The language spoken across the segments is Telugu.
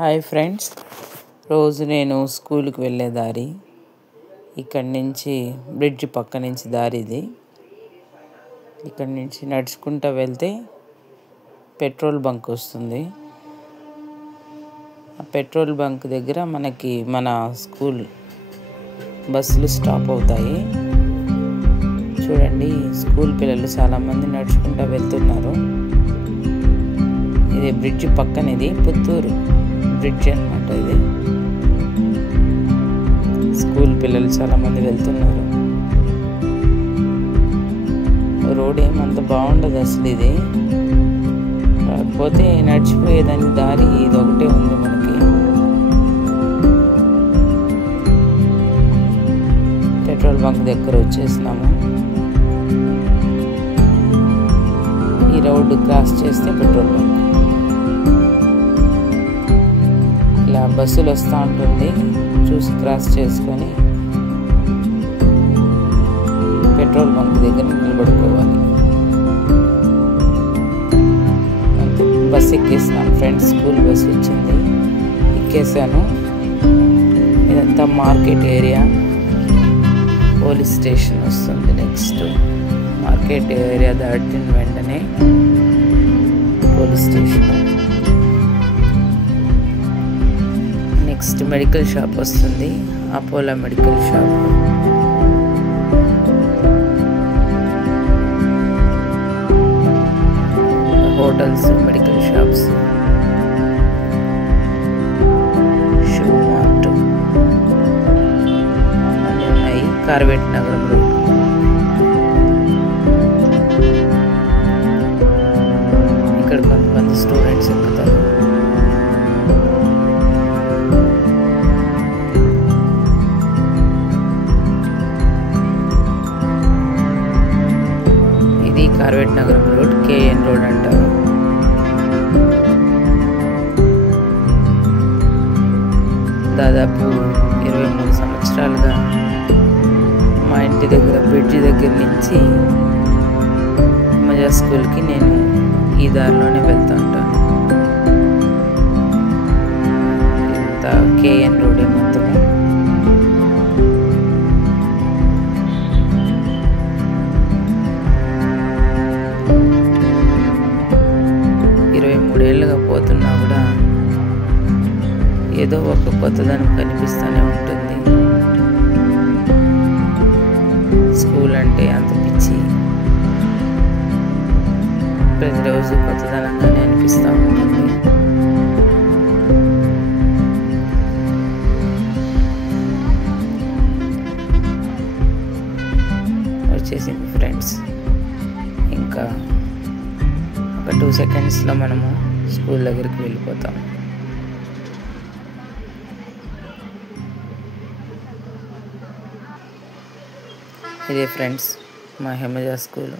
హాయ్ ఫ్రెండ్స్, రోజు నేను స్కూల్కి వెళ్ళే దారి ఇక్కడి నుంచి బ్రిడ్జ్ పక్క నుంచి దారి ఇది. ఇక్కడి నుంచి నడుచుకుంటూ వెళ్తే పెట్రోల్ బంక్ వస్తుంది. ఆ పెట్రోల్ బంక్ దగ్గర మనకి మన స్కూల్ బస్సులు స్టాప్ అవుతాయి. చూడండి, స్కూల్ పిల్లలు చాలామంది నడుచుకుంటూ వెళ్తున్నారు. ఇది బ్రిడ్జ్ పక్కన, ఇది పుత్తూరు బ్రిడ్జ్ అన్నమాట. ఇది స్కూల్ పిల్లలు చాలామంది వెళ్తున్నారు. రోడ్ ఏమంత బాగుండదు అసలు. ఇది కాకపోతే నడిచిపోయేదానికి దారి ఇది ఒకటే ఉంది మనకి. పెట్రోల్ బంక్ దగ్గర వచ్చేసినాము. ఈ రోడ్డు క్రాస్ చేస్తే పెట్రోల్ బంక్. ఇలా బస్సులు వస్తూ ఉంటుంది, చూసి క్రాస్ చేసుకొని పెట్రోల్ బంక్ దగ్గర నిలబడుకోవాలి. బస్సు ఎక్కేసినాను ఫ్రెండ్స్. స్కూల్ బస్సు వచ్చింది, ఎక్కేసాను. ఇదంతా మార్కెట్ ఏరియా. పోలీస్ స్టేషన్ వస్తుంది నెక్స్ట్. మార్కెట్ ఏరియా దాటిన వెంటనే police station. Next medical shop వస్తుంది, Apollo medical shop. Hotels, medical shops, shoe mart అన్నీ ఉన్నాయి. కార్వేట్ నగరం రోడ్. ఇక్కడ కొంతమంది స్టూడెంట్స్ ఎక్కుతారు. కార్వేట్ నగరం రోడ్, కేఎన్ రోడ్ అంటారు. దాదాపు 23 సంవత్సరాలుగా మా ఇంటి దగ్గర బ్రిడ్జి దగ్గర నుంచి మజా స్కూల్కి నేను ఈ దారిలోనే వెళ్తూ ఉంటాను. ఇంత కేఎన్ రోడ్ మొత్తము. ఏళ్ళుగా పోతున్నా కూడా ఏదో ఒక కొత్తదనం కనిపిస్తూనే ఉంటుంది. స్కూల్ అంటే అంత పిచ్చి. ప్రతిరోజు కొత్తదనంగానే అనిపిస్తూ ఉంటుంది. వచ్చేసింది ఫ్రెండ్స్. ఇంకా ఒక 2 సెకండ్స్లో మనము స్కూల్ దగ్గరికి వెళ్ళిపోతాం. ఇదే ఫ్రెండ్స్ మా హేమజ స్కూల్.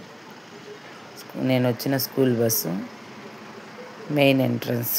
నేను వచ్చిన స్కూల్ బస్సు మెయిన్ ఎంట్రన్స్.